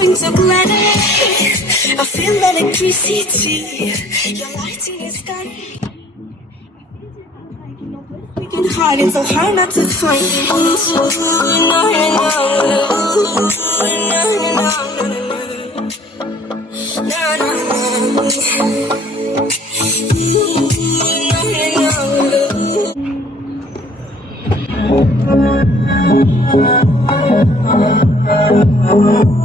Things are blending. I feel electricity. Your lighting is stunning. Freaking hard, it's so hard not to find you.